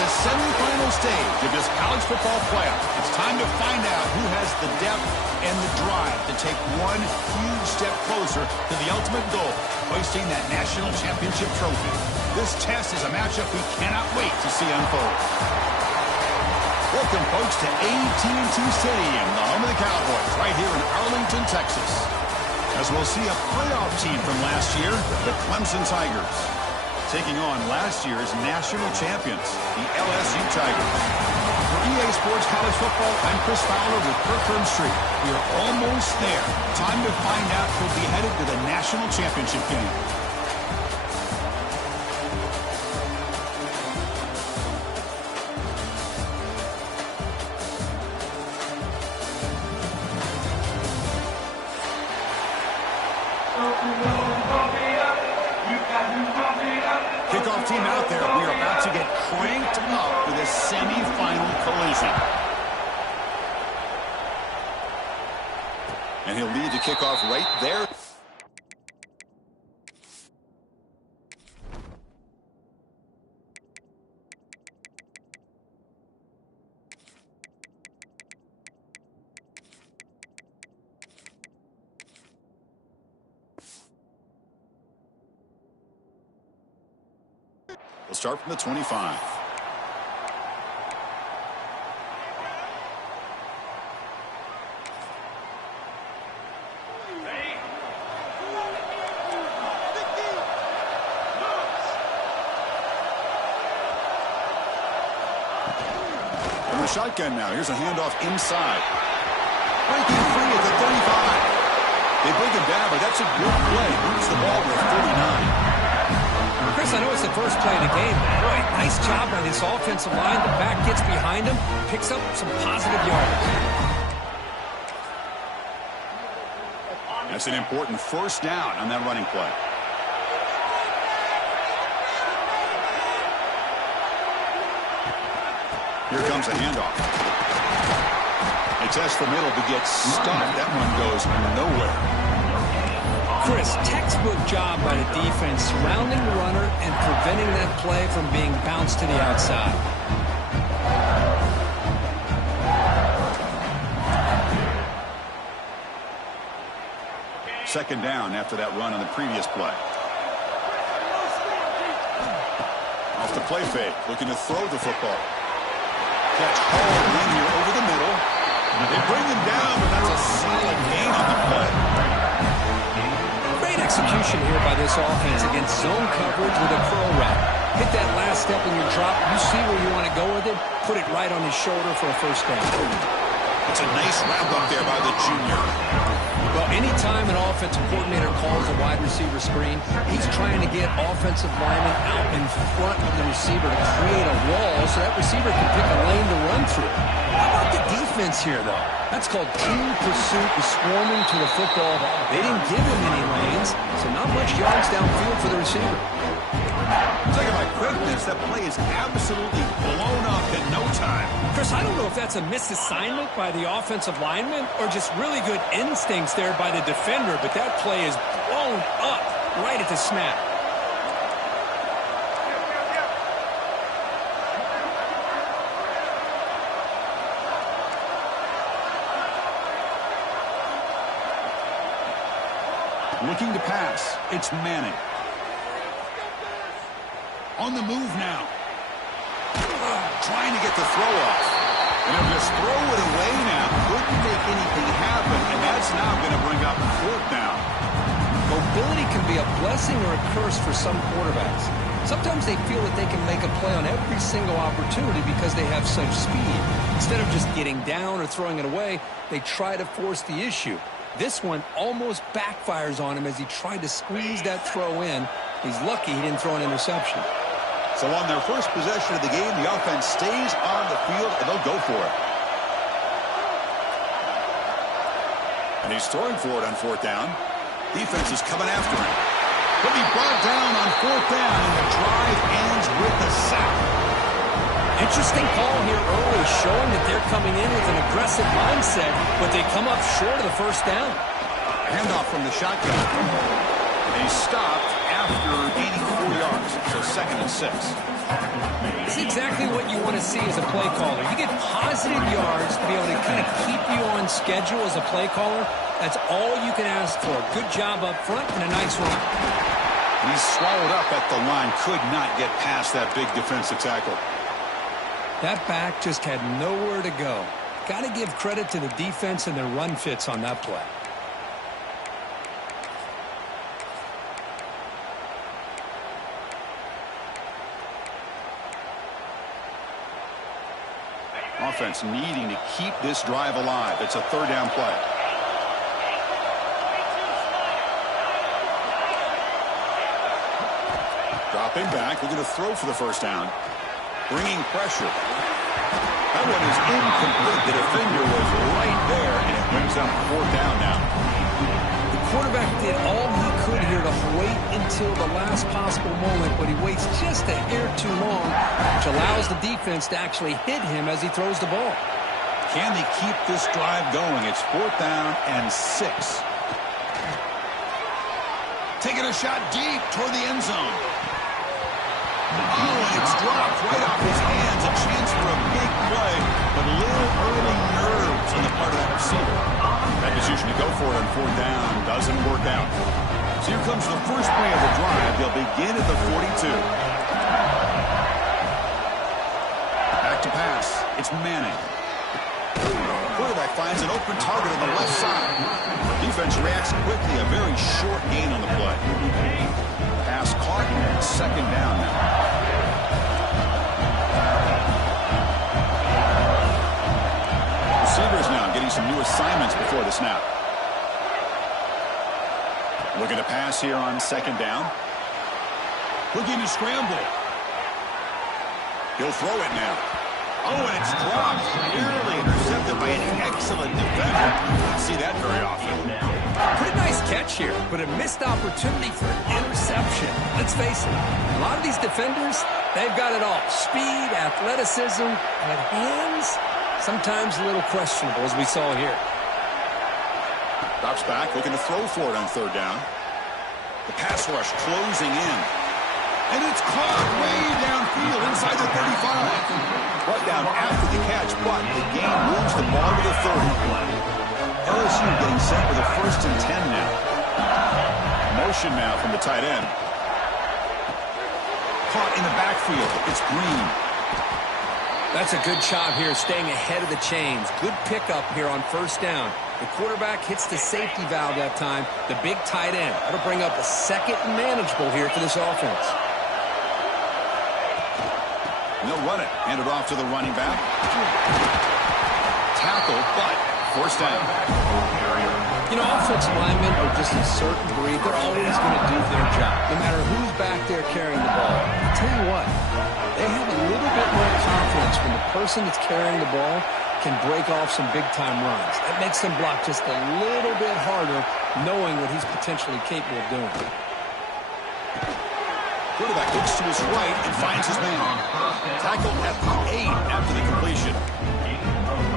the semifinal stage of this college football playoff. It's time to find out who has the depth and the drive to take one huge step closer to the ultimate goal, hoisting that national championship trophy. This test is a matchup we cannot wait to see unfold. Welcome, folks, to AT&T Stadium, the home of the Cowboys, right here in Arlington, Texas. As we'll see a playoff team from last year, the Clemson Tigers, taking on last year's national champions, the LSU Tigers. For EA Sports College Football, I'm Chris Fowler with Kirkland Street. We are almost there. Time to find out who'll be headed to the national championship game. Kickoff team out there. We are about to get cranked up for this semifinal collision. And he'll lead the kickoff right there. We'll start from the 25. From the shotgun now. Here's a handoff inside. Breaking free at the 35. They break him down, but that's a good play. Moves the ball to 49. Chris, I know it's the first play of the game. Boy, nice job by this offensive line. The back gets behind him, picks up some positive yards. That's an important first down on that running play. Here comes a handoff. They test the middle to get stopped. That one goes nowhere. Chris, textbook job by the defense surrounding the runner and preventing that play from being bounced to the outside. Second down after that run on the previous play. Off the play fake, looking to throw the football. Catch hauled in here over the middle. They bring him down, but that's a solid gain on the play. Execution here by this offense against zone coverage with a curl route. Hit that last step in your drop. You see where you want to go with it. Put it right on his shoulder for a first down. It's a nice wrap up there by the junior. Well, anytime an offensive coordinator calls a wide receiver screen, he's trying to get offensive linemen out in front of the receiver to create a wall so that receiver can pick a lane to run through. How about the defense here, though? That's called team pursuit and swarming to the football. They didn't give him any lanes, so not much yards downfield for the receiver. Talk about quickness. That play is absolutely blown up in no time. Chris, I don't know if that's a misassignment by the offensive lineman or just really good instincts there by the defender, but that play is blown up right at the snap. Looking to pass. It's Manning. On the move now. Trying to get the throw off. And he'll just throw it away now. Couldn't make anything happen, and that's now going to bring up fourth down. Mobility can be a blessing or a curse for some quarterbacks. Sometimes they feel that they can make a play on every single opportunity because they have such speed. Instead of just getting down or throwing it away, they try to force the issue. This one almost backfires on him as he tried to squeeze that throw in. He's lucky he didn't throw an interception. So on their first possession of the game, the offense stays on the field, and they'll go for it. And he's throwing for it on fourth down. Defense is coming after him. He'll be brought down on fourth down, and the drive ends with a sack. Interesting call here early, showing that they're coming in with an aggressive mindset, but they come up short of the first down. Handoff from the shotgun. And he's stopped after gaining 4 yards. So 2nd and 6. This is exactly what you want to see as a play caller. You get positive yards to be able to kind of keep you on schedule as a play caller. That's all you can ask for. Good job up front and a nice run. He's swallowed up at the line. Could not get past that big defensive tackle. That back just had nowhere to go. Got to give credit to the defense and their run fits on that play. Offense needing to keep this drive alive. It's a 3rd down play. Dropping back, looking to throw for the 1st down. Bringing pressure. That one is incomplete. The defender was right there, and it brings up 4th down now. The quarterback did all he could here to wait until the last possible moment, but he waits just a hair too long, which allows the defense to actually hit him as he throws the ball. Can they keep this drive going? It's 4th down and 6. Taking a shot deep toward the end zone. Oh, and it's dropped right off his hands. A chance for a big play, but a little early nerves on the part of that receiver. That decision to go for it on 4th down doesn't work out. So here comes the first play of the drive. They'll begin at the 42. Back to pass. It's Manning. Quarterback finds an open target on the left side. Defense reacts quickly. A very short gain on the play. Pass caught. 2nd down now. Receivers now getting some new assignments before the snap. Looking to pass here on 2nd down. Looking to scramble. He'll throw it now. Oh, and it's dropped. Nearly intercepted by an excellent defender. You don't see that very often. Pretty nice catch here, but a missed opportunity for an interception. Let's face it, a lot of these defenders, they've got it all. Speed, athleticism, but hands, sometimes a little questionable, as we saw here. Drops back, looking to throw for it on 3rd down. The pass rush closing in. And it's caught way downfield inside the 35. Brought down after the catch, but the game moves the ball to the 30. LSU getting set with a 1st and 10 now. Motion now from the tight end. Caught in the backfield. It's Green. That's a good job here, staying ahead of the chains. Good pickup here on 1st down. The quarterback hits the safety valve that time. The big tight end. That'll bring up a 2nd and manageable here for this offense. They'll run it. Hand it off to the running back. Tackle, but 1st down. You know, offensive linemen are just a certain breed. They're always going to do their job, no matter who's back there carrying the ball. I'll tell you what, they have a little bit more confidence when the person that's carrying the ball can break off some big-time runs. That makes them block just a little bit harder, knowing what he's potentially capable of doing. Quarterback looks to his right and finds his man. Tackled at the 8 after the completion.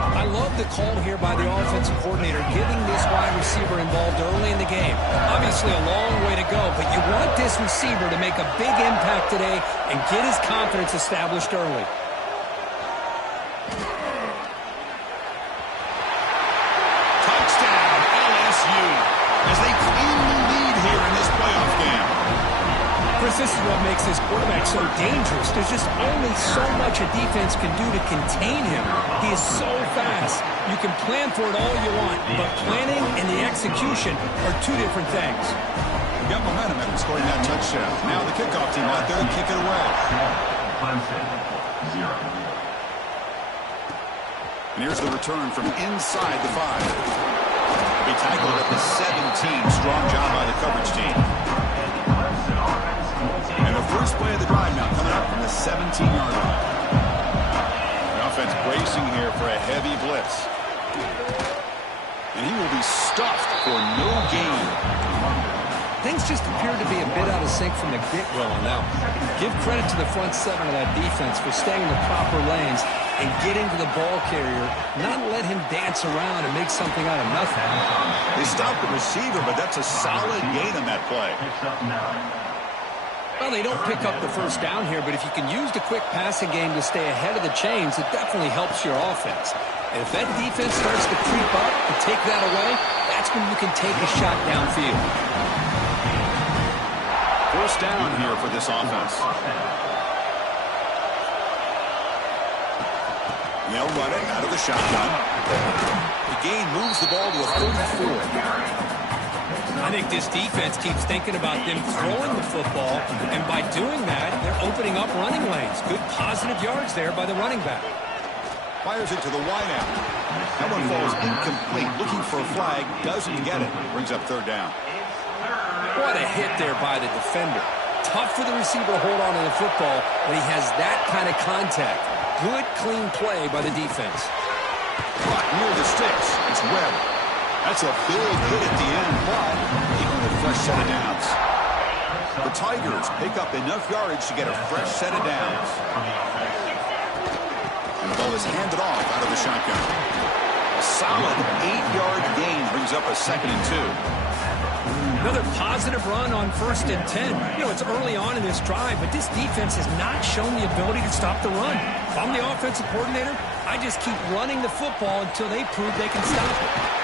I love the call here by the offensive coordinator, getting this wide receiver involved early in the game. Obviously a long way to go, but you want this receiver to make a big impact today and get his confidence established early. Touchdown, LSU, as they claim the lead here in this playoff game. Chris, this is what makes this quarterback so dangerous. There's just only so much a defense can do to contain him. He is so fast. You can plan for it all you want, but planning and the execution are two different things. We got momentum after scoring that touchdown. Now the kickoff team out there to kick it away. Clemson, 0. And here's the return from inside the 5. He'll be tackled at the 17. Strong job by the coverage team. And the first play of the drive now coming up from the 17-yard line. The offense bracing here for a heavy blitz. And he will be stuffed for no gain. Things just appear to be a bit out of sync from the get-go on that one. Give credit to the front 7 of that defense for staying in the proper lanes and getting to the ball carrier, not let him dance around and make something out of nothing. They stopped the receiver, but that's a solid gain on that play. Well, they don't pick up the first down here, but if you can use the quick passing game to stay ahead of the chains, it definitely helps your offense. And if that defense starts to creep up and take that away, that's when you can take a shot downfield. First down here for this offense. They'll run it out of the shotgun. The gain moves the ball to a 34. I think this defense keeps thinking about them throwing the football, and by doing that, they're opening up running lanes. Good positive yards there by the running back. Fires it to the wideout. That one falls incomplete. Looking for a flag, doesn't get it. Brings up third down. What a hit there by the defender. Tough for the receiver to hold on to the football when he has that kind of contact. Good, clean play by the defense. Caught near the sticks. It's Webb. That's a big hit at the end, but even with a fresh set of downs. The Tigers pick up enough yardage to get a fresh set of downs. And the ball is handed off out of the shotgun. A solid 8-yard gain brings up a 2nd and 2. Another positive run on 1st and 10. You know, it's early on in this drive, but this defense has not shown the ability to stop the run. If I'm the offensive coordinator, I just keep running the football until they prove they can stop it.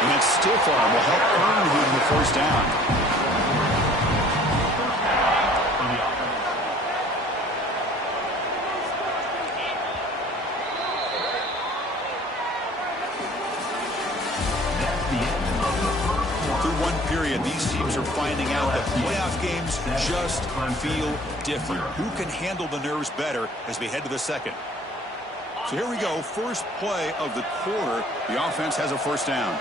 And that stiff arm will help earn him the first down. Through one period, these teams are finding out that playoff games just feel different. Who can handle the nerves better as we head to the second? So here we go. First play of the quarter. The offense has a first down.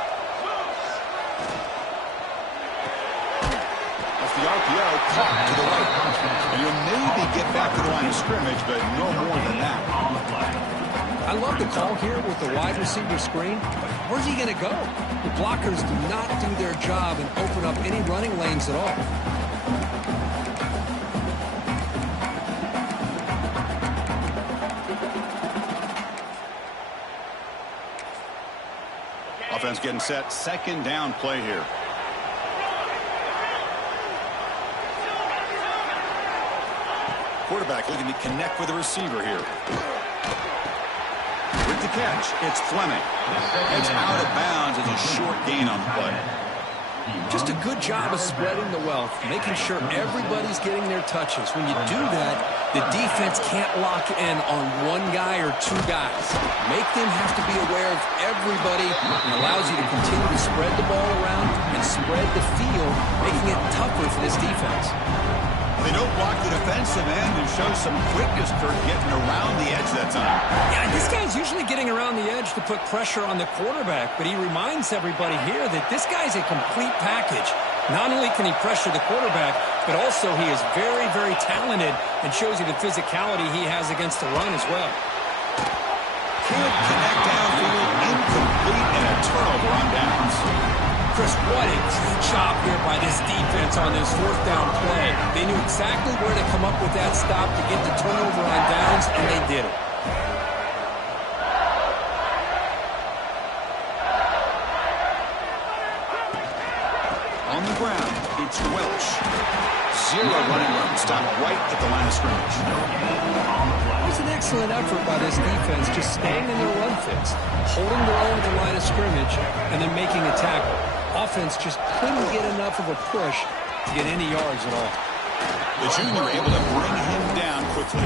The RPO caught to the right. And you'll maybe get back to the line of scrimmage, but no more than that. I love the call here with the wide receiver screen, but where's he going to go? The blockers do not do their job and open up any running lanes at all. Offense getting set. Second down play here. Quarterback looking to connect with the receiver here. With the catch, it's Fleming. It's out of bounds as a short gain on the play. Just a good job of spreading the wealth, making sure everybody's getting their touches. When you do that, the defense can't lock in on one guy or two guys. Make them have to be aware of everybody, and allows you to continue to spread the ball around and spread the field, making it tougher for this defense. They don't block the defensive end and show some quickness, Kurt, getting around the edge that time. Yeah, this guy's usually getting around the edge to put pressure on the quarterback, but he reminds everybody here that this guy's a complete package. Not only can he pressure the quarterback, but also he is very, very talented and shows you the physicality he has against the run as well. Can't connect downfield, incomplete, and a turnover on downs. Chris, what a great job here by this defense on this 4th down play. They knew exactly where to come up with that stop to get the turnover on downs, and they did it. On the ground, it's Welch. 0 running room, stopped right at the line of scrimmage. It was an excellent effort by this defense, just staying in their run fits, holding their own at the line of scrimmage, and then making a tackle. Offense just couldn't get enough of a push to get any yards at all. The junior able to bring him down quickly.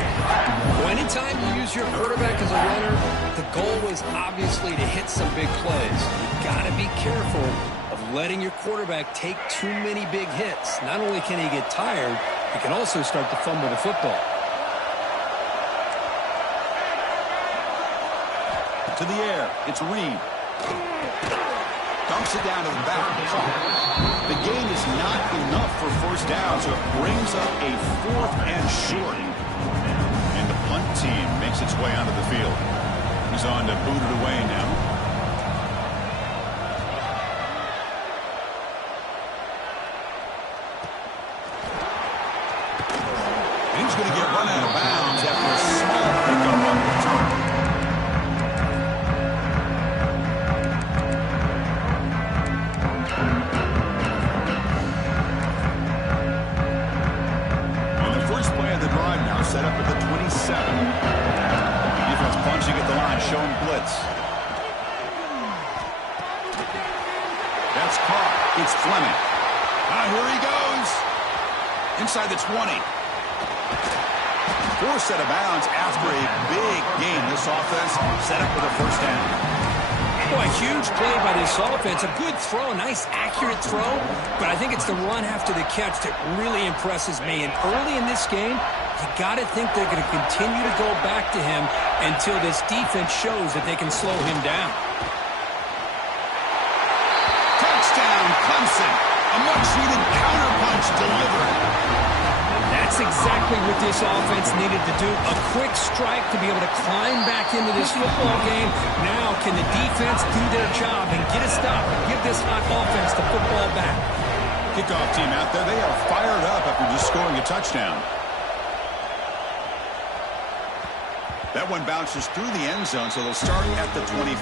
Well, anytime you use your quarterback as a runner, the goal is obviously to hit some big plays. You got to be careful of letting your quarterback take too many big hits. Not only can he get tired, he can also start to fumble the football. To the air, it's Reed. Dumps it down to the back. The gain is not enough for first down, so it brings up a 4th and short. And the punt team makes its way onto the field. He's on to boot it away now. And he's going to get run out of bounds after a small pickup on the return. set up at the 27. Defense punching at the line, showing blitz. That's caught. It's Fleming. Here he goes. Inside the 20. Forced out of bounds after a big game. This offense set up with a first down. Boy, huge play by this offense. A good throw, nice accurate throw, but I think it's the run after the catch that really impresses me. And early in this game, you got to think they're going to continue to go back to him until this defense shows that they can slow him down. Touchdown, Clemson. A much-needed counterpunch delivered. That's exactly what this offense needed to do. A quick strike to be able to climb back into this football game. Now, can the defense do their job and get a stop and give this hot offense the football back? Kickoff team out there. They are fired up after just scoring a touchdown. That one bounces through the end zone, so they'll start at the 25.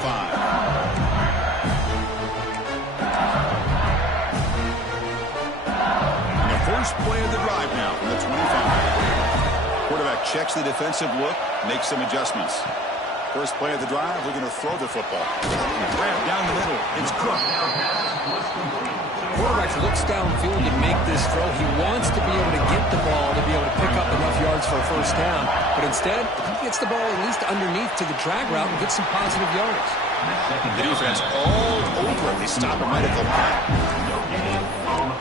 First play of the drive now from the 25. Quarterback checks the defensive look, makes some adjustments. First play of the drive, we're going to throw the football. Grab down the middle. It's Cook. Quarterback looks downfield to make this throw. He wants to be able to get the ball to be able to pick up enough yards for a first down. But instead, he gets the ball at least underneath to the drag route and gets some positive yards. The defense all over it. They stop him right at the line.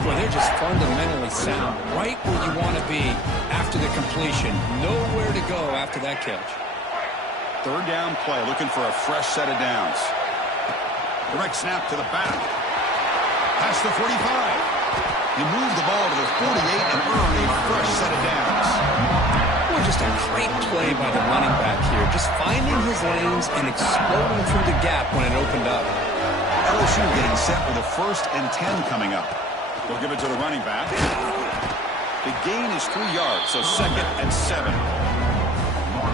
Well, they're just fundamentally sound, right where you want to be after the completion. Nowhere to go after that catch. Third down play, looking for a fresh set of downs. Direct snap to the back. Past the 45. He moved the ball to the 48 and earned a fresh set of downs. Boy, just a great play by the running back here. Just finding his lanes and exploding through the gap when it opened up. LSU getting set with a 1st and 10 coming up. They'll give it to the running back. The gain is 3 yards, so 2nd and 7.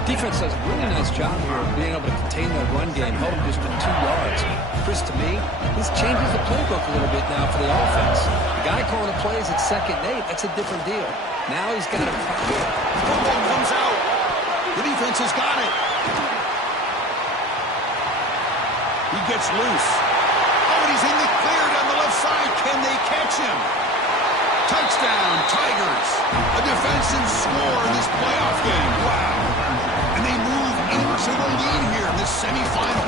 Defense does a really nice job here of being able to contain that run game, held him just to 2 yards. Chris, to me, this changes the playbook a little bit now for the offense. The guy calling the plays at 2nd and 8, that's a different deal. Now he's got a football comes out. The defense has got it. He gets loose. Oh, and he's in the clear down the left side. Can they catch him? Touchdown, Tigers. A defensive score in this playoff game. Wow. And they move into the lead here in this semifinal.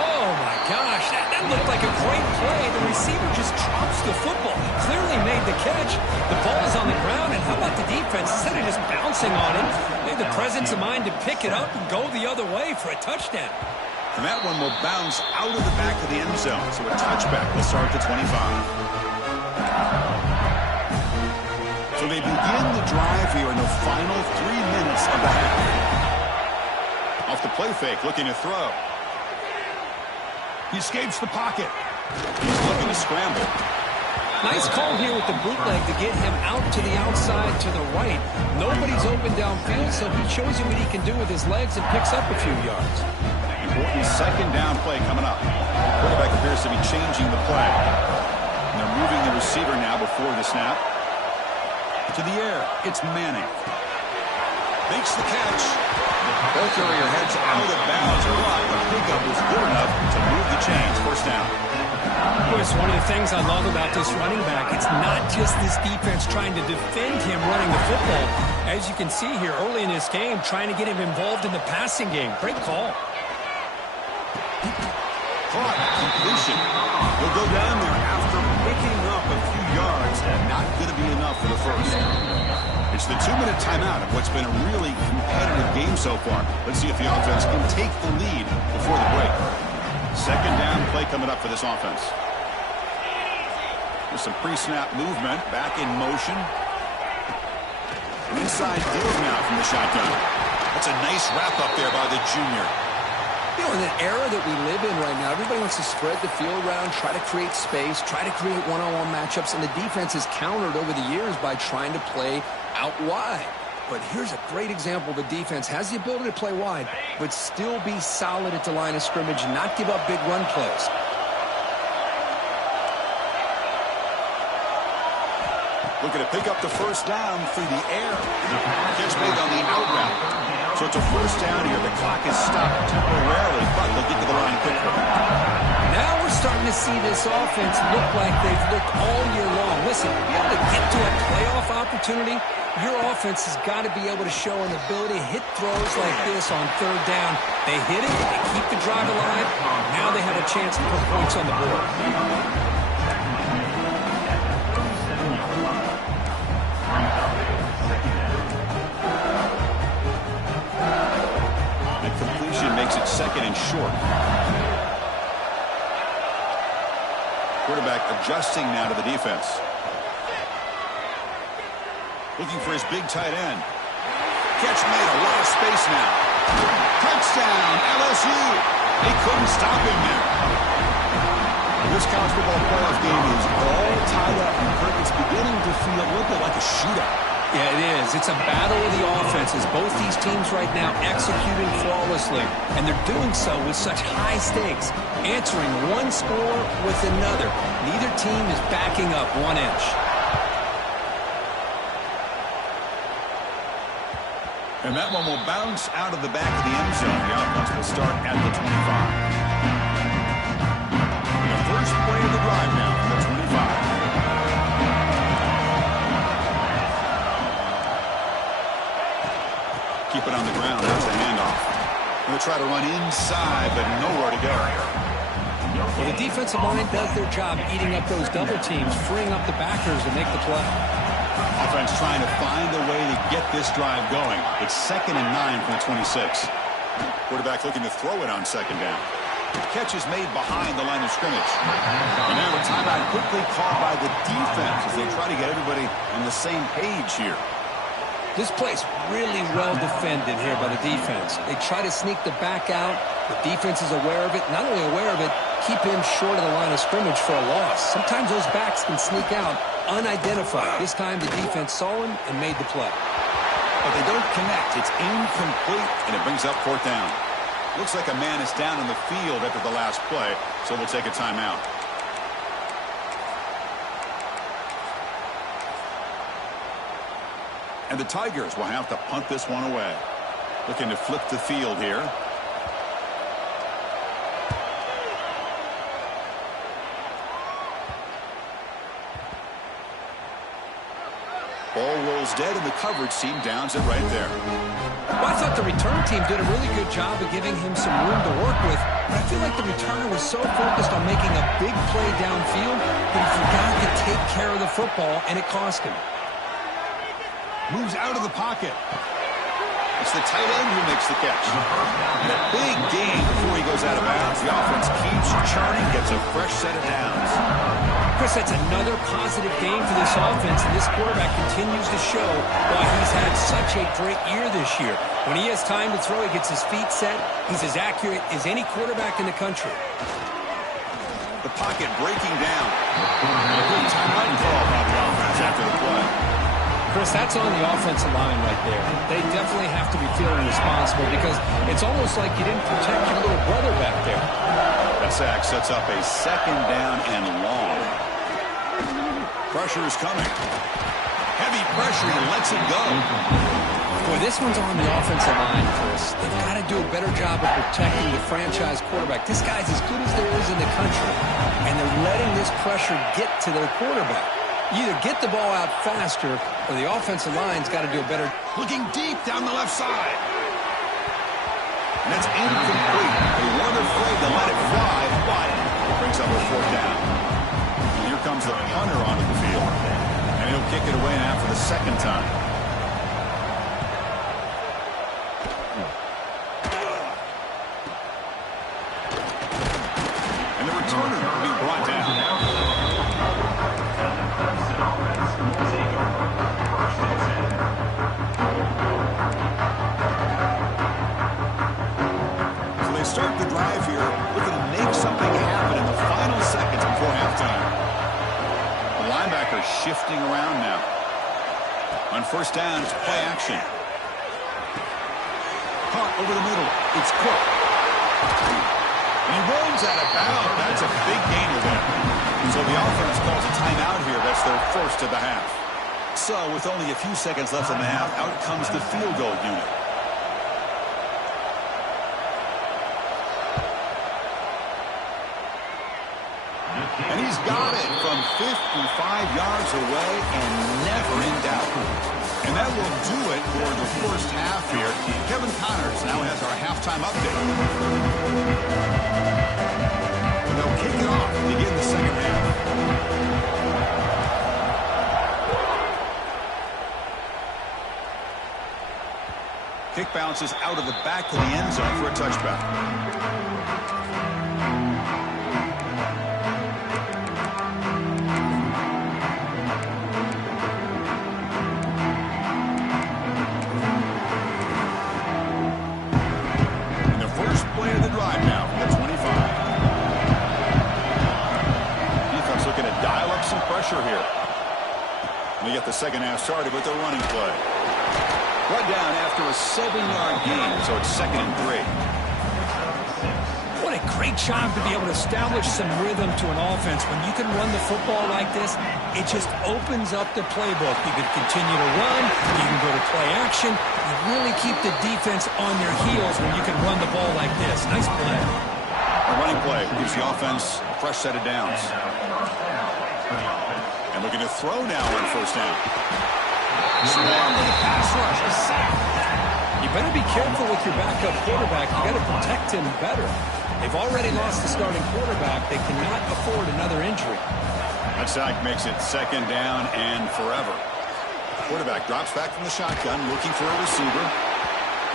Oh, my gosh. That looked like a great play. The receiver just drops the football. He clearly made the catch. The ball is on the ground, and how about the defense? Instead of just bouncing on it, they had the presence of mind to pick it up and go the other way for a touchdown. And that one will bounce out of the back of the end zone. So a touchback will start at the 25. So they begin the drive here in the final 3 minutes of the half. Off the play fake, looking to throw. He escapes the pocket. He's looking to scramble. Nice call here with the bootleg to get him out to the outside to the right. Nobody's open downfield, so he shows you what he can do with his legs and picks up a few yards. Important 2nd down play coming up. Quarterback appears to be changing the play. And they're moving the receiver now before the snap. To the air, it's Manning. Makes the catch. Both area heads out of bounds, but the pickup was good enough to move the chains. First down. It's one of the things I love about this running back. It's not just this defense trying to defend him running the football. As you can see here early in this game, trying to get him involved in the passing game. Great call. Caught. Completion. He'll go down there after picking up a few yards. Not going to be enough for the first. It's the 2-minute timeout of what's been a really competitive game so far. Let's see if the offense can take the lead before the break. 2nd down play coming up for this offense. There's some pre-snap movement. Back in motion. Inside deal now from the shotgun. That's a nice wrap up there by the junior. You know, in the era that we live in right now, everybody wants to spread the field around, try to create space, try to create one-on-one matchups, and the defense has countered over the years by trying to play out wide. But here's a great example. The defense has the ability to play wide, but still be solid at the line of scrimmage, not give up big run plays. Looking to pick up the first down through the air. Catch made on the out route. So it's a first down here. The clock is stopped temporarily, but they'll get to the line quickly. Now we're starting to see this offense look like they've looked all year long. Listen, to be able to get to a playoff opportunity, your offense has got to be able to show an ability to hit throws like this on third down. They hit it, they keep the drive alive. Now they have a chance to put points on the board. And completion makes it second and short. Quarterback adjusting now to the defense. Looking for his big tight end. Catch made, a lot of space now. Touchdown, LSU. They couldn't stop him there. This college football playoff game is all tied up. It's beginning to feel a little bit like a shootout. Yeah, it is. It's a battle of the offenses. Both these teams right now executing flawlessly, and they're doing so with such high stakes, answering one score with another. Neither team is backing up 1 inch. And that one will bounce out of the back of the end zone. The offense will start at the 25. The first play of the drive now from the 25. Keep it on the ground. There's the handoff. They'll try to run inside, but nowhere to go. Well, the defensive line does their job eating up those double teams, freeing up the backers to make the play. Offense trying to find a way to get this drive going. It's 2nd and 9 from the 26. Quarterback looking to throw it on second down. Catch is made behind the line of scrimmage. And now a timeout quickly called by the defense as they try to get everybody on the same page here. This play's really well defended here by the defense. They try to sneak the back out. The defense is aware of it. Not only aware of it, keep him short of the line of scrimmage for a loss. Sometimes those backs can sneak out unidentified. This time the defense saw him and made the play. But they don't connect. It's incomplete, and it brings up 4th down. Looks like a man is down on the field after the last play, so we'll take a timeout. And the Tigers will have to punt this one away. Looking to flip the field here. Ball rolls dead, and the coverage team downs it right there. Well, I thought the return team did a really good job of giving him some room to work with, but I feel like the returner was so focused on making a big play downfield that he forgot to take care of the football, and it cost him. Moves out of the pocket. It's the tight end who makes the catch. And a big gain before he goes out of bounds. The offense keeps churning, gets a fresh set of downs. Chris, that's another positive game for this offense, and this quarterback continues to show why he's had such a great year this year. When he has time to throw, he gets his feet set. He's as accurate as any quarterback in the country. The pocket breaking down. A good timeout call by the offense after the play. Chris, that's on the offensive line right there. They definitely have to be feeling responsible because it's almost like you didn't protect your little brother back there. That sack sets up a 2nd down and long. Pressure is coming. Heavy pressure, he lets it go. Boy, this one's on the offensive line, Chris. They've got to do a better job of protecting the franchise quarterback. This guy's as good as there is in the country, and they're letting this pressure get to their quarterback. You either get the ball out faster, or the offensive line's got to do a better. Looking deep down the left side. And it's incomplete. They weren't afraid to let it fly, but it brings up a 4th down. And here comes the punter onto the field. And he'll kick it away now for the 2nd time. And the returner will be brought down. They start the drive here, looking to make something happen in the final seconds before halftime. The linebacker shifting around now. On 1st down, it's play action. Caught over the middle. It's Cook. And he runs out of bounds. That's a big gainer there. So the offense calls a timeout here. That's their first of the half. So with only a few seconds left in the half, out comes the field goal unit. And he's got it from 55 yards away and never in doubt. And that will do it for the first half here. Kevin Connors now has our halftime update. And they'll kick it off to begin the second half. Kick bounces out of the back of the end zone for a touchback. And the first play of the drive now from the 25. Defense looking to dial up some pressure here. We get the second half started with the running play. Run down after a 7-yard gain, so it's 2nd and 3. What a great job to be able to establish some rhythm to an offense. When you can run the football like this, it just opens up the playbook. You can continue to run, you can go to play action. You really keep the defense on their heels when you can run the ball like this. Nice play. A running play gives the offense a fresh set of downs. And looking to throw now on first down. Smart with a pass rush, a sack. You better be careful with your backup quarterback. You got to protect him better. They've already lost the starting quarterback. They cannot afford another injury. That sack makes it 2nd down and forever. Quarterback drops back from the shotgun, looking for a receiver.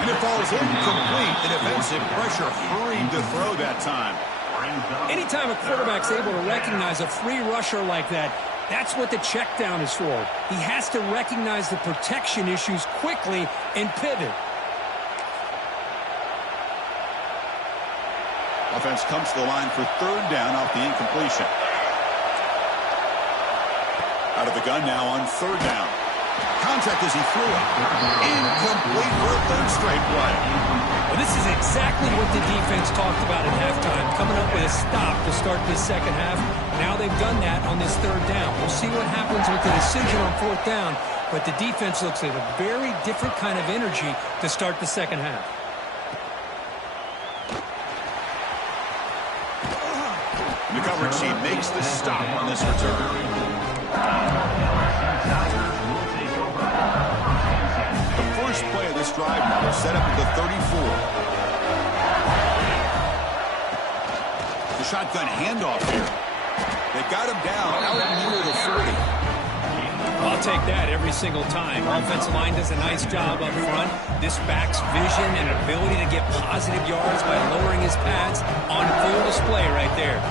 And it falls incomplete. The defensive pressure hurried to throw that time. Anytime a quarterback's able to recognize a free rusher like that, that's what the check down is for. He has to recognize the protection issues quickly and pivot. Offense comes to the line for 3rd down off the incompletion. Out of the gun now on 3rd down. Contact as he threw it. Incomplete for a 3rd straight play. Well, this is exactly what the defense talked about at halftime, coming up with a stop to start this second half. Now they've done that on this 3rd down. We'll see what happens with the decision on 4th down, but the defense looks at a very different kind of energy to start the second half. The coverage team makes the stop on this return. The first play of this drive now will set up at the 34. The shotgun handoff here. They've got him down out near the 40. I'll take that every single time. Offensive line does a nice job up front. This back's vision and ability to get positive yards by lowering his pads on full display right there.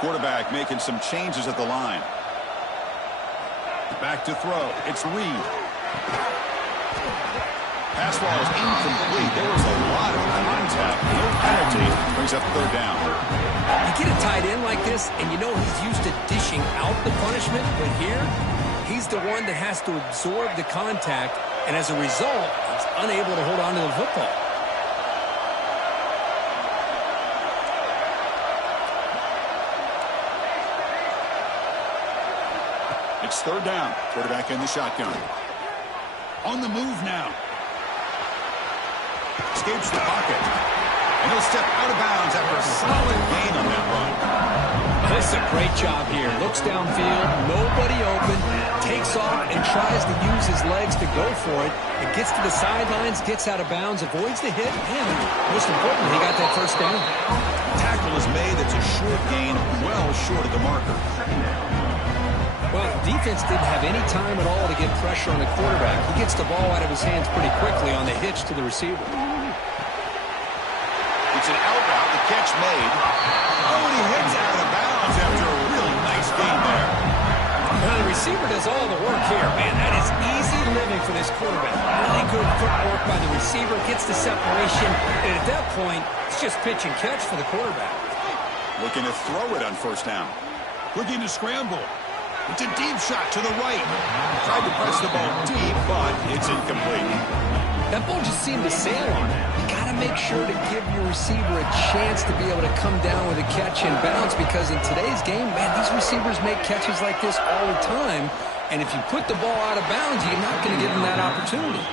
Quarterback making some changes at the line. Back to throw. It's Reed. Pass ball is incomplete. There was a lot of contact. No penalty. Brings up 3rd down. You get a tight end like this, and you know he's used to dishing out the punishment, but here, he's the one that has to absorb the contact, and as a result, he's unable to hold on to the football. It's 3rd down. Quarterback in the shotgun. On the move now. Escapes the pocket. And he'll step out of bounds after a solid gain on that run. This is a great job here. Looks downfield, nobody open, takes off and tries to use his legs to go for it. It gets to the sidelines, gets out of bounds, avoids the hit, and most importantly, he got that first down. Tackle is made. That's a short gain, well short of the marker. Well, defense didn't have any time at all to get pressure on the quarterback. He gets the ball out of his hands pretty quickly on the hitch to the receiver. It's an out route, the catch made. Oh, and he heads out of bounds after a really nice gain there. Well, the receiver does all the work here. Man, that is easy living for this quarterback. Really good footwork by the receiver, gets the separation, and at that point, it's just pitch and catch for the quarterback. Looking to throw it on 1st down. Looking to scramble. It's a deep shot to the right. Tried to press the ball deep, but it's incomplete. That ball just seemed to sail on him. You got to make sure to give your receiver a chance to be able to come down with a catch and bounce, because in today's game, man, these receivers make catches like this all the time. And if you put the ball out of bounds, you're not going to give them that opportunity.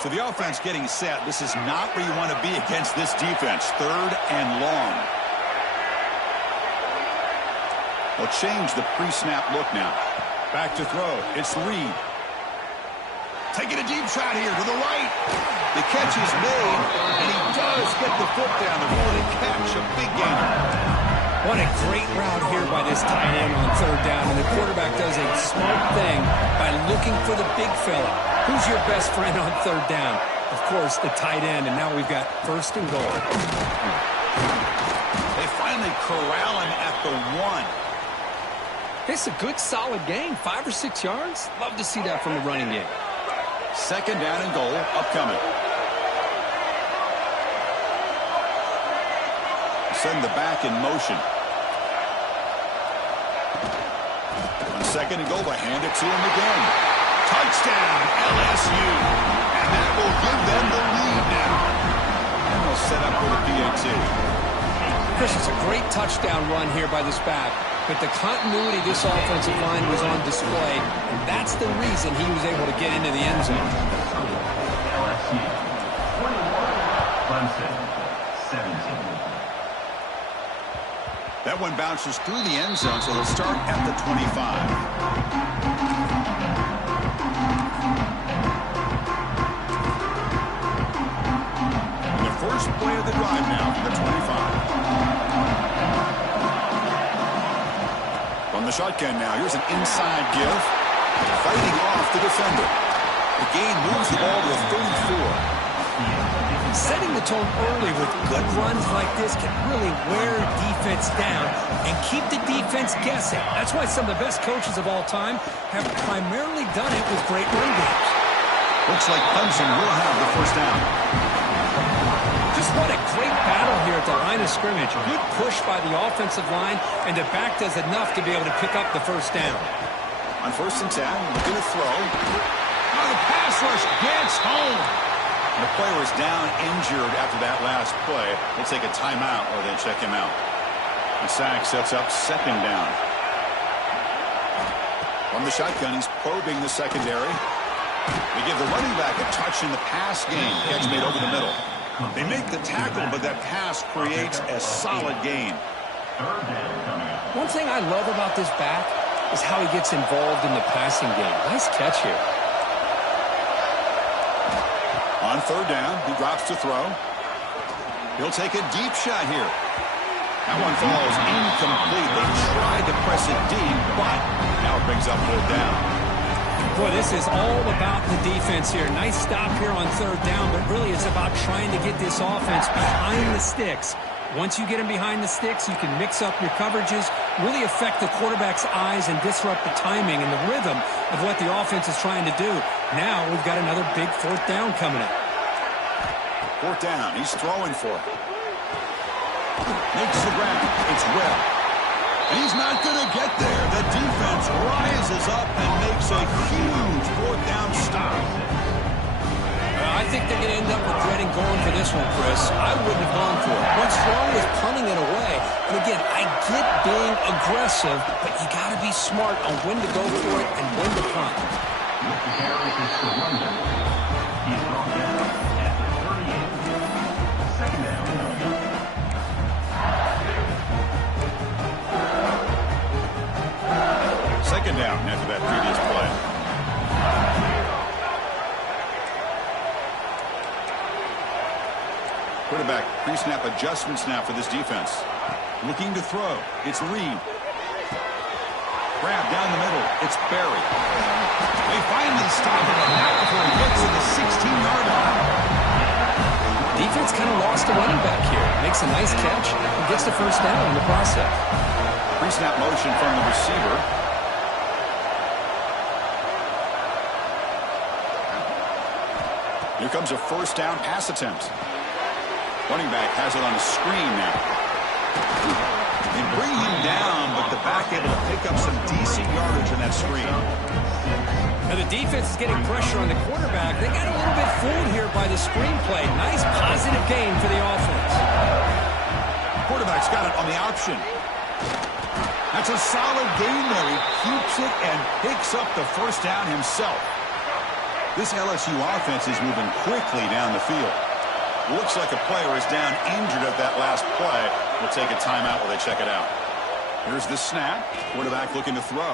So the offense getting set. This is not where you want to be against this defense. 3rd and long. They'll change the pre-snap look now. Back to throw. It's Reed. Taking a deep shot here to the right. The catch is made, and he does get the foot down. They're going to catch a big gainer. What a great route here by this tight end on 3rd down, and the quarterback does a smart thing by looking for the big fella. Who's your best friend on 3rd down? Of course, the tight end, and now we've got 1st and goal. They finally corral him at the 1. It's a good, solid gain. 5 or 6 yards. Love to see that from the running game. 2nd down and goal upcoming. Send the back in motion. On 2nd and goal, they hand it to him again. Touchdown, LSU. And that will give them the lead now. And they'll set up for the PAT. Chris, it's a great touchdown run here by this back. But the continuity of this offensive line was on display, and that's the reason he was able to get into the end zone. LSU 21, Clemson 17. That one bounces through the end zone, so they'll start at the 25. And the first play of the drive now from the 25. From the shotgun now, here's an inside give. Fighting off the defender. The gain moves the ball to the 34. Setting the tone early with good runs like this can really wear defense down and keep the defense guessing. That's why some of the best coaches of all time have primarily done it with great run games. Looks like Clemson will have the 1st down. Just what a great battle here at the line of scrimmage. Good push by the offensive line, and the back does enough to be able to pick up the 1st down. On 1st and 10, looking to throw. Oh, the pass rush gets home. The player is down injured after that last play. They'll take a timeout or they check him out. The sack sets up 2nd down. From the shotgun, he's probing the secondary. They give the running back a touch in the pass game. Catch made over the middle. They make the tackle, but that pass creates a solid gain. One thing I love about this back is how he gets involved in the passing game. Nice catch here. On 3rd down, he drops to throw. He'll take a deep shot here. That one falls incomplete. They tried to press it deep, but now it brings up 4th down. Boy, this is all about the defense here. Nice stop here on 3rd down, but really it's about trying to get this offense behind the sticks. Once you get them behind the sticks, you can mix up your coverages, really affect the quarterback's eyes and disrupt the timing and the rhythm of what the offense is trying to do. Now we've got another big 4th down coming up. 4th down. He's throwing for it. Makes the grab. It's Webb. And he's not going to get there. The defense rises up and makes a huge 4th down stop. I think they're going to end up regretting going for this one, Chris. I wouldn't have gone for it. What's wrong with punting it away? And again, I get being aggressive, but you got to be smart on when to go for it and when to punt. With the carry is Surrender. He's brought down at the 38. 2nd down. Second down after that previous play. Quarterback pre-snap adjustments now for this defense. Looking to throw. It's Reed. Grab down the middle. It's Barry. They finally stop it, and not before he gets to the 16-yard line. Defense kind of lost a running back here. Makes a nice catch and gets the 1st down in the process. Pre-snap motion from the receiver. Here comes a 1st down pass attempt. Running back has it on a screen now. They bring him down, but the back able to pick up some decent yardage in that screen. Now the defense is getting pressure on the quarterback. They got a little bit fooled here by the screenplay. Nice positive gain for the offense. Quarterback's got it on the option. That's a solid gain there. He keeps it and picks up the first down himself. This LSU offense is moving quickly down the field. Looks like a player is down injured at that last play. We'll take a timeout while they check it out. Here's the snap. Quarterback looking to throw.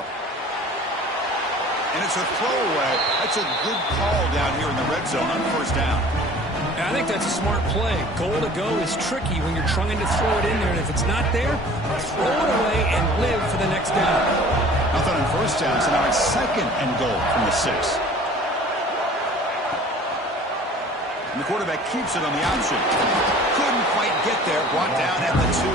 And it's a throwaway. That's a good call down here in the red zone on first down. I think that's a smart play. Goal to go is tricky when you're trying to throw it in there. And if it's not there, throw it away and live for the next down. Nothing on first down, so now it's second and goal from the 6. And the quarterback keeps it on the option. Couldn't quite get there. Brought down at the 2.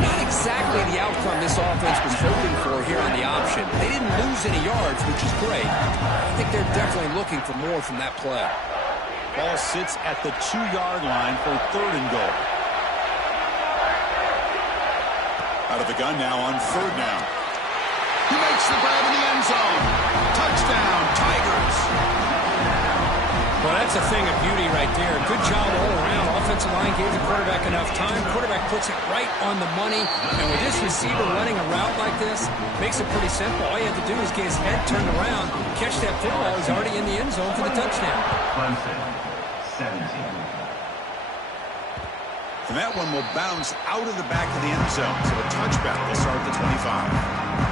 Not exactly the outcome this offense was hoping for here on the option. They didn't lose any yards, which is great. I think they're definitely looking for more from that play. Ball sits at the 2-yard line for third and goal. Out of the gun now on third down. He makes the grab in the end zone. Touchdown, Tigers. Well, that's a thing of beauty right there. Good job all around. Offensive line gave the quarterback enough time. Quarterback puts it right on the money. And with this receiver running a route like this, makes it pretty simple. All you have to do is get his head turned around, catch that football. He's already in the end zone for the touchdown. Clemson, 17. And that one will bounce out of the back of the end zone. So a touchback will start at the 25.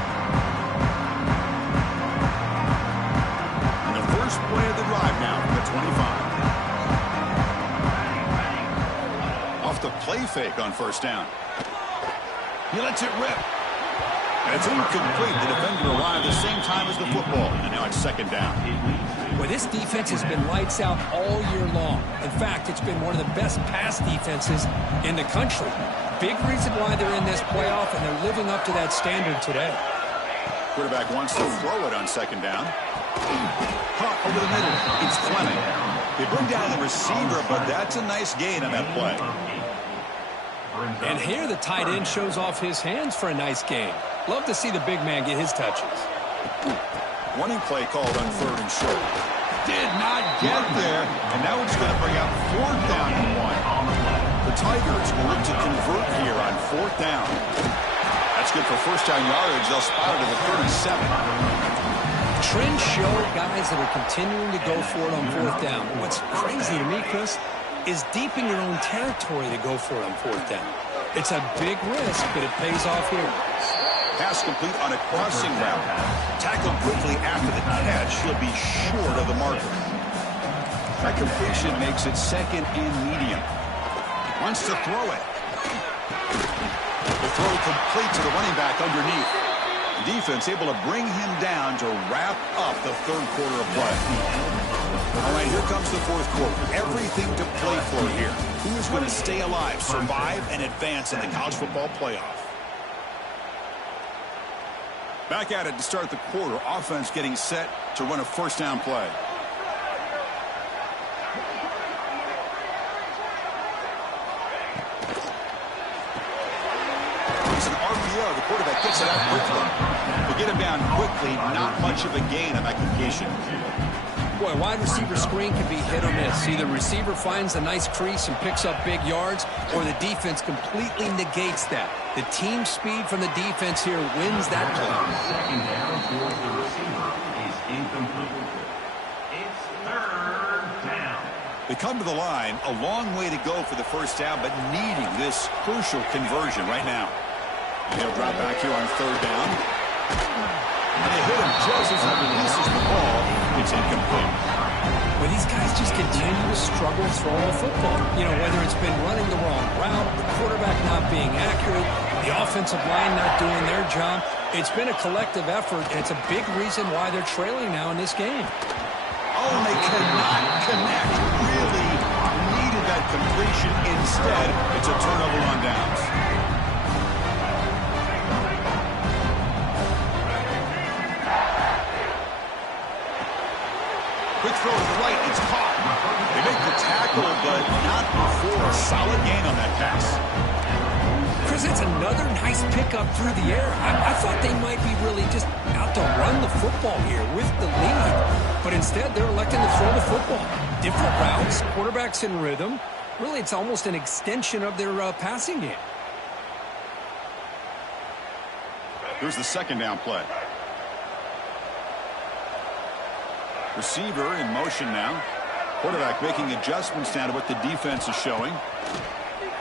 Play of the drive now from the 25. Off the play fake on first down. He lets it rip. And it's incomplete. The defender arrived the same time as the football. And now it's second down. Well, this defense has been lights out all year long. In fact, it's been one of the best pass defenses in the country. Big reason why they're in this playoff, and they're living up to that standard today. Quarterback wants to throw it on second down. Caught over the middle. It's Fleming. They bring down the receiver, but that's a nice gain on that play. And here the tight end shows off his hands for a nice gain. Love to see the big man get his touches. Running play called on third and short. Did not get there, and now it's going to bring up fourth down and 1. The Tigers will look to convert here on fourth down. That's good for first down yardage. They'll spot it at the 37. Trends show guys that are continuing to go for it on fourth down. What's crazy to me, Chris, is deep in your own territory to go for it on fourth down. It's a big risk, but it pays off here. Pass complete on a crossing route. Tackled quickly after the catch. He'll be short of the marker. That completion makes it second and medium. Wants to throw it. The throw complete to the running back underneath. Defense able to bring him down to wrap up the third quarter of play. All right, here comes the fourth quarter. Everything to play for here. Who is going to stay alive, survive, and advance in the college football playoff? Back at it to start the quarter. Offense getting set to run a first down play. The quarterback gets it out quickly. To get him down quickly, not much of a gain on that completion. Boy, wide receiver screen can be hit or miss. Either receiver finds a nice crease and picks up big yards, or the defense completely negates that. The team speed from the defense here wins that play. Second down towards the receiver is incomplete. It's third down. They come to the line, a long way to go for the first down, but needing this crucial conversion right now. They'll drop back here on third down. And they hit him just as he releases the ball. It's incomplete. Well, these guys just continue to struggle throwing the football. You know, whether it's been running the wrong route, the quarterback not being accurate, the offensive line not doing their job. It's been a collective effort, and it's a big reason why they're trailing now in this game. Oh, and they cannot connect. Really needed that completion. Instead, it's a turnover on downs. Quick throw to the right, it's caught. They make the tackle, but not before a solid gain on that pass. Chris, Because it's another nice pickup through the air. I thought they might be really just out to run the football here with the lead. But instead, they're electing to throw the football. Different routes, quarterback's in rhythm. Really, it's almost an extension of their passing game. Here's the second down play. Receiver in motion now. Quarterback making adjustments now to what the defense is showing.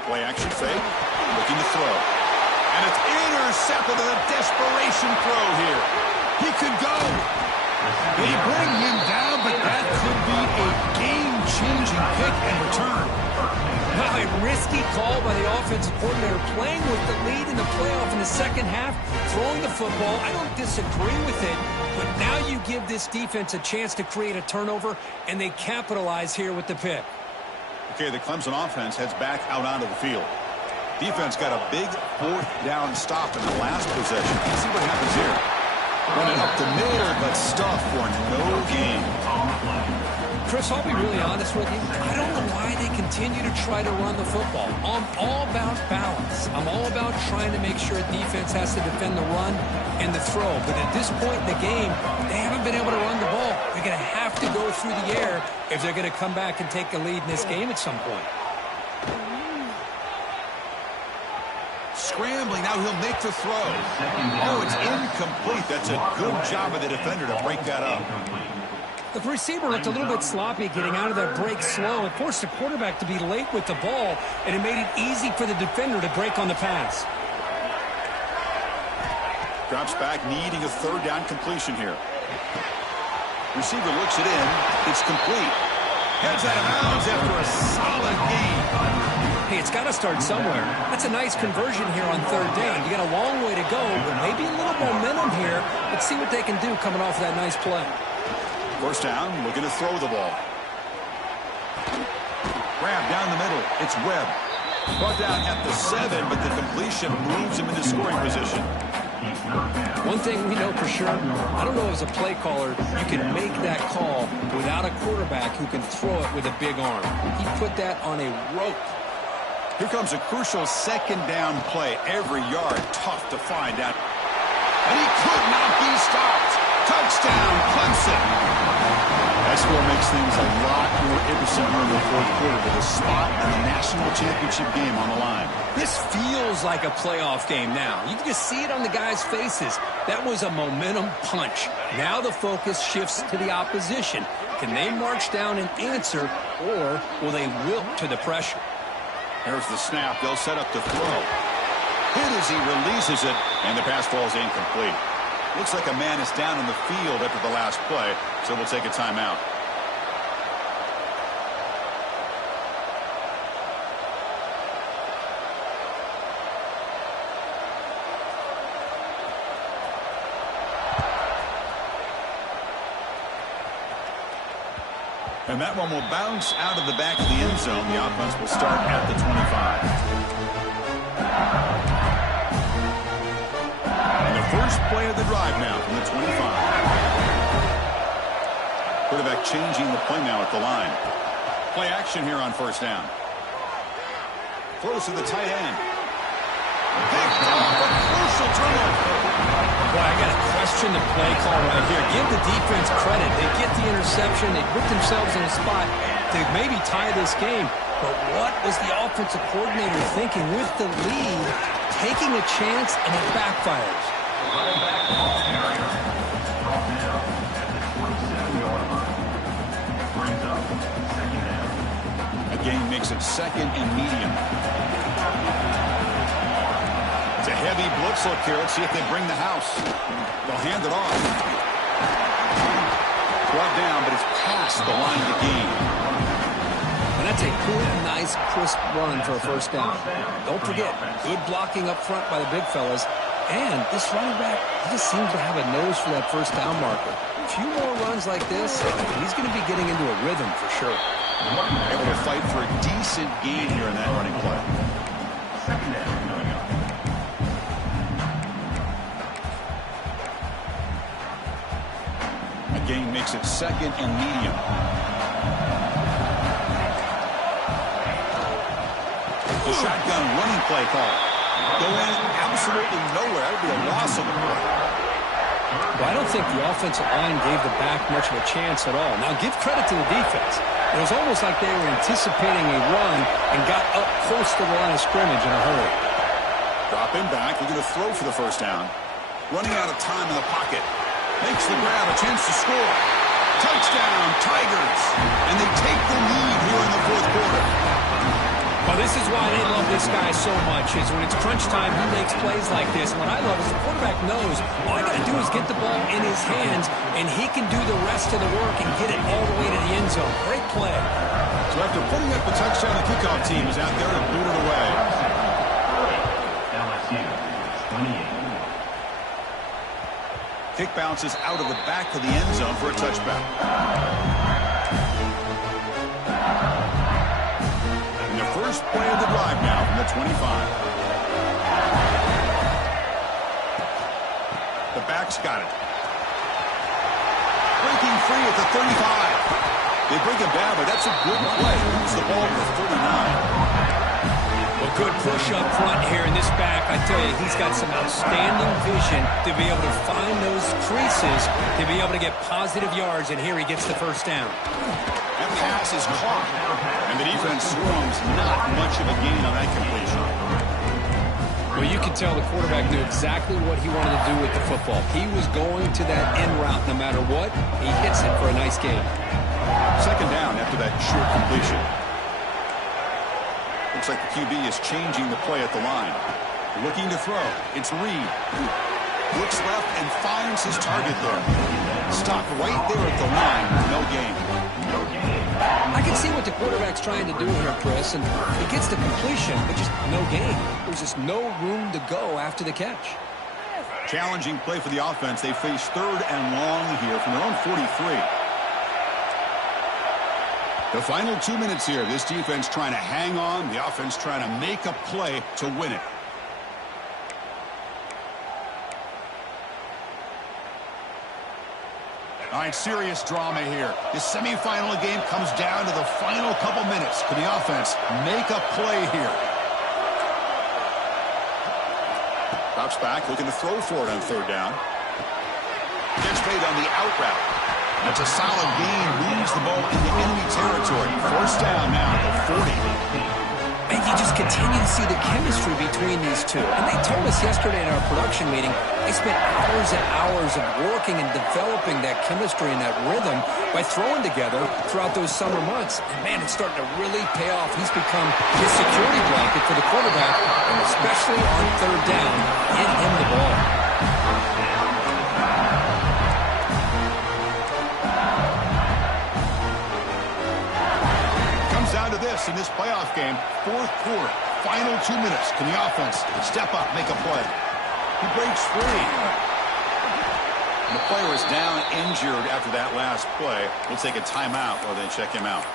Play action fake. Looking to throw. And it's intercepted with a desperation throw here. He could go. They bring him down, but that could be a game-changing pick and return. Wow, a risky call by the offensive coordinator, playing with the lead in the playoff in the second half, throwing the football. I don't disagree with it, but now you give this defense a chance to create a turnover, and they capitalize here with the pick. Okay, the Clemson offense heads back out onto the field. Defense got a big fourth down stop in the last possession. Let's see what happens here. Running up the middle, but stuff for no gain. Chris, I'll be really honest with you. I don't know why they continue to try to run the football. I'm all about balance. I'm all about trying to make sure defense has to defend the run and the throw. But at this point in the game, they haven't been able to run the ball. They're going to have to go through the air if they're going to come back and take a lead in this game at some point. Scrambling, now he'll make the throw. Oh, it's incomplete. That's a good job of the defender to break that up. The receiver looked a little bit sloppy getting out of that break slow. It forced the quarterback to be late with the ball, and it made it easy for the defender to break on the pass. Drops back, needing a third down completion here. Receiver looks it in. It's complete. Heads out of bounds after a solid gain. Hey, it's got to start somewhere. That's a nice conversion here on third down. You got a long way to go, but maybe a little momentum here. Let's see what they can do coming off of that nice play. First down, looking to throw the ball. Grab down the middle. It's Webb. Brought down at the 7, but the completion moves him into scoring position. One thing we know for sure, I don't know as a play caller, you can make that call without a quarterback who can throw it with a big arm. He put that on a rope. Here comes a crucial second down play. Every yard tough to find out. And he could not be stopped. Touchdown, Clemson. That score makes things a lot more interesting here in the fourth quarter with a spot in the national championship game on the line. This feels like a playoff game now. You can just see it on the guys' faces. That was a momentum punch. Now the focus shifts to the opposition. Can they march down and answer, or will they wilt to the pressure? There's the snap. They'll set up to throw. Hit as he releases it, and the pass falls incomplete. Looks like a man is down in the field after the last play, so we'll take a timeout. And that one will bounce out of the back of the end zone. The offense will start at the 25. And the first play of the drive now from the 25. Quarterback changing the play now at the line. Play action here on first down. Close to the tight end. Picked off, a crucial turnover. Boy, I got to question the play call right here. Give the defense credit. They get the interception. They put themselves in a spot to maybe tie this game. But what was the offensive coordinator thinking with the lead, taking a chance, and it backfires? Again, makes it second and medium. It's a heavy blitz look here. Let's see if they bring the house. They'll hand it off. Brought down, but it's past the line of the game. And that's a good, nice, crisp run for a first down. Don't forget, good blocking up front by the big fellas. And this running back, he just seems to have a nose for that first down marker. A few more runs like this, he's going to be getting into a rhythm for sure. Able to fight for a decent gain here in that running play. Again, makes it second and medium. The shotgun running play call. Going absolutely nowhere. That would be a loss of the play. Well, I don't think the offensive line gave the back much of a chance at all. Now, give credit to the defense. It was almost like they were anticipating a run and got up close to the line of scrimmage in a hurry. Dropping back, looking to throw for the first down. Running out of time in the pocket. Makes the grab, a chance to score. Touchdown, Tigers. And they take the lead here in the fourth quarter. Well, this is why they love this guy so much, is when it's crunch time, he makes plays like this. And what I love is the quarterback knows all I got to do is get the ball in his hands, and he can do the rest of the work and get it all the way to the end zone. Great play. So after putting up the touchdown, the kickoff team is out there and boot it away. LSU, 28. Kick bounces out of the back of the end zone for a touchback. First play of the drive now from the 25. The back's got it. Breaking free at the 35. They break it bad, but that's a good play. Moves the ball to the 39. Well, good push up front here in this back. I tell you, he's got some outstanding vision to be able to find those creases, to be able to get positive yards, and here he gets the first down. That pass is caught, and the defense swarms. Not much of a gain on that completion. Well, you can tell the quarterback knew exactly what he wanted to do with the football. He was going to that end route no matter what. He hits it for a nice gain. Second down after that short completion. Looks like the QB is changing the play at the line. Looking to throw. It's Reed. Looks left and finds his target there. Stopped right there at the line. No gain. I can see what the quarterback's trying to do here, Chris, and he gets the completion, but just no gain. There's just no room to go after the catch. Challenging play for the offense. They face third and long here from their own 43. The final 2 minutes here. This defense trying to hang on. The offense trying to make a play to win it. All right, serious drama here. The semifinal game comes down to the final couple minutes. Can the offense make a play here? Drops back, looking to throw for it on third down. Gets made on the out route. That's a solid gain. Moves the ball into enemy territory. First down now at the 40. And you just continue to see the chemistry between these two. And they told us yesterday in our production meeting, they spent hours and hours of working and developing that chemistry and that rhythm by throwing together throughout those summer months. And, man, it's starting to really pay off. He's become his security blanket for the quarterback, and especially on third down, get him the ball. In this playoff game, fourth quarter, final 2 minutes. Can the offense step up, make a play? He breaks free. And the player is down injured after that last play. We'll take a timeout while they check him out.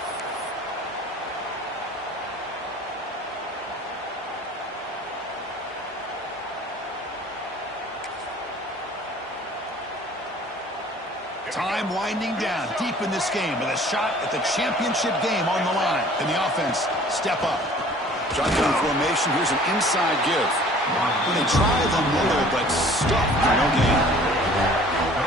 Time winding down deep in this game with a shot at the championship game on the line. Can the offense step up? Shotgun formation. Here's an inside give. When they try the middle, but stuck. No gain.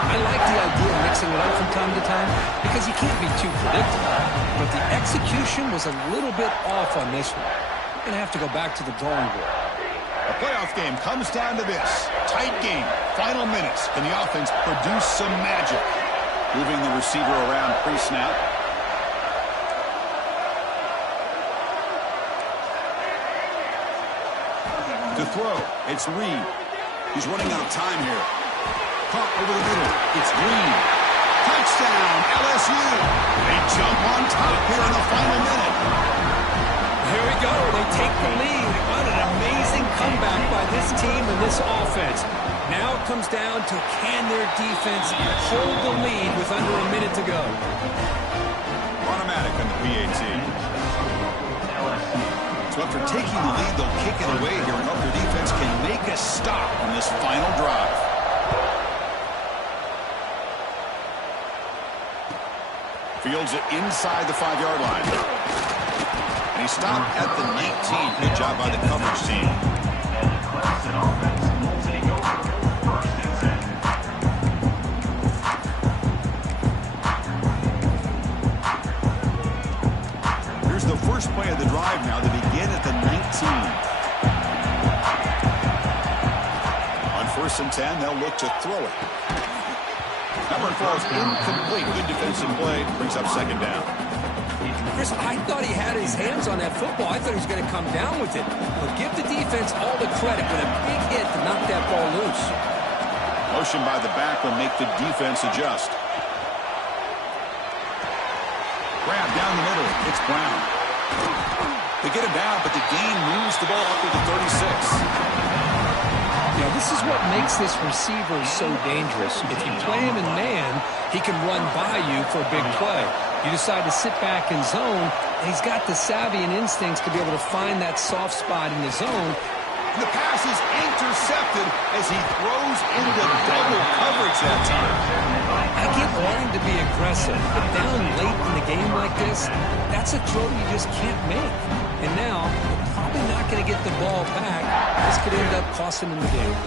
I like the idea of mixing it up from time to time because you can't be too predictable. But the execution was a little bit off on this one. You're going to have to go back to the drawing board. A playoff game comes down to this. Tight game. Final minutes. Can the offense produce some magic? Moving the receiver around pre-snap. To throw, it's Reed. He's running out of time here. Caught over the middle. It's Reed. Touchdown, LSU. They jump on top here in the final minute. Here we go. They take the lead. What an amazing comeback by this team and this offense. Now it comes down to can their defense hold the lead with under a minute to go. Automatic on the PAT. So after taking the lead, they'll kick it away here and hope their defense can make a stop on this final drive. Fields it inside the 5-yard line. And he stopped at the 19. Good job by the coverage team. Clemson offense will take over 1st and 10. Here's the first play of the drive now. They begin at the 19. On 1st and 10, they'll look to throw it. Number 4 is incomplete. Good defensive play. Brings up 2nd down. Chris, I thought he had his hands on that football. I thought he was going to come down with it. But give the defense all the credit with a big hit to knock that ball loose. Motion by the back will make the defense adjust. Grab down the middle. It's Brown. They get him down, but the gain moves the ball up to the 36. Now, this is what makes this receiver so dangerous. If you play him in man, he can run by you for a big play. You decide to sit back in zone, and he's got the savvy and instincts to be able to find that soft spot in the zone. The pass is intercepted as he throws into double coverage that time. I get wanting to be aggressive, but down late in the game like this, that's a throw you just can't make. And now, you're probably not going to get the ball back. This could end up costing him the game.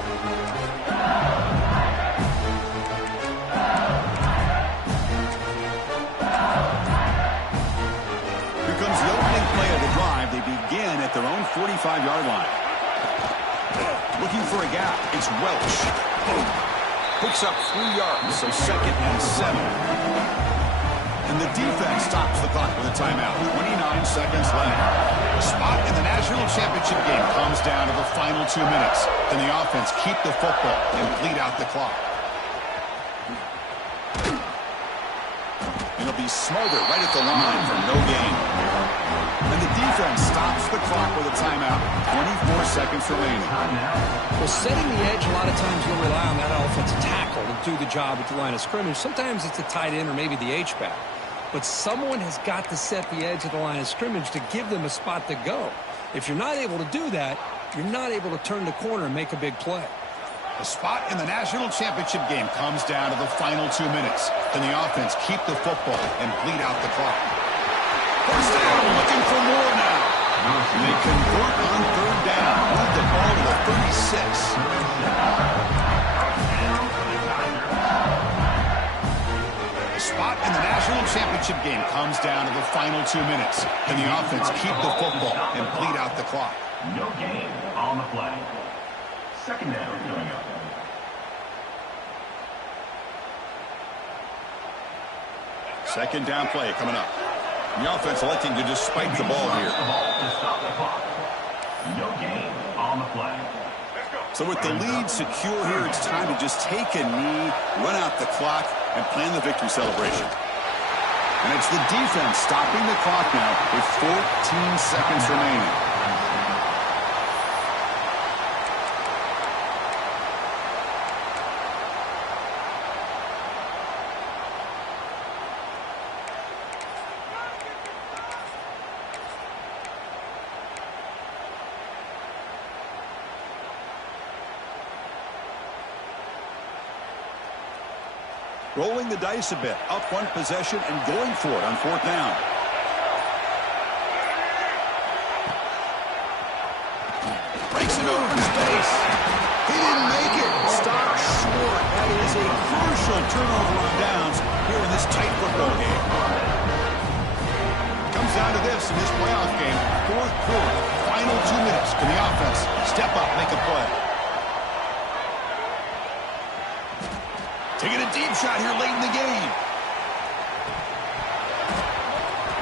Here comes the opening play of the drive. They begin at their own 45-yard line. Looking for a gap. It's Welch. Picks up 3 yards, so 2nd and 7. And the defense stops the clock with a timeout. 29 seconds left. The spot in the national championship game comes down to the final 2 minutes. Can the offense keep the football and bleed out the clock? It'll be Smolder right at the line for no gain. And the defense stops the clock with a timeout. 24 seconds remaining. Well, setting the edge, a lot of times you'll rely on that offensive tackle to do the job at the line of scrimmage. Sometimes it's a tight end or maybe the H-back. But someone has got to set the edge of the line of scrimmage to give them a spot to go. If you're not able to do that, you're not able to turn the corner and make a big play. The spot in the national championship game comes down to the final 2 minutes. Can the offense keep the football and bleed out the clock? 1st down, looking for more now. And they convert on 3rd down. Move the ball to the 36. The spot in the national championship game comes down to the final 2 minutes. Can the offense keep the football and bleed out the clock? No gain on the play. 2nd down coming up. Second down play coming up. The offense electing to just spike the ball here. No gain on the play. So with the lead secure here, it's time to just take a knee, run out the clock, and plan the victory celebration. And it's the defense stopping the clock now with 14 seconds remaining. Rolling the dice a bit, up one possession and going for it on 4th down. Breaks it over in space. He didn't make it. Stop short. That is a crucial turnover on downs here in this tight football game. Comes down to this in this playoff game. 4th quarter, final 2 minutes. Can the offense step up, make a play? Taking a deep shot here late in the game.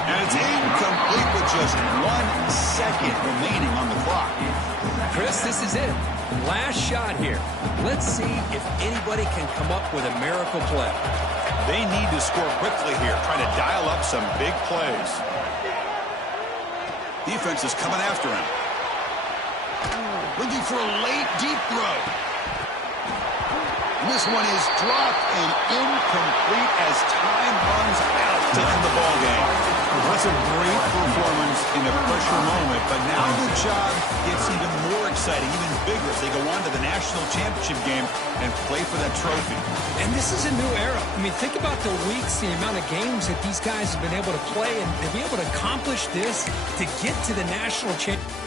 And it's incomplete with just 1 second remaining on the clock. Chris, this is it. Last shot here. Let's see if anybody can come up with a miracle play. They need to score quickly here, trying to dial up some big plays. Defense is coming after him. Looking for a late, deep throw. This one is dropped and incomplete as time runs out to end the ball game. That's a great performance in a pressure moment, but now the job gets even more exciting, even bigger as they go on to the national championship game and play for that trophy. And this is a new era. I mean, think about the weeks, the amount of games that these guys have been able to play, and to be able to accomplish this, to get to the national championship.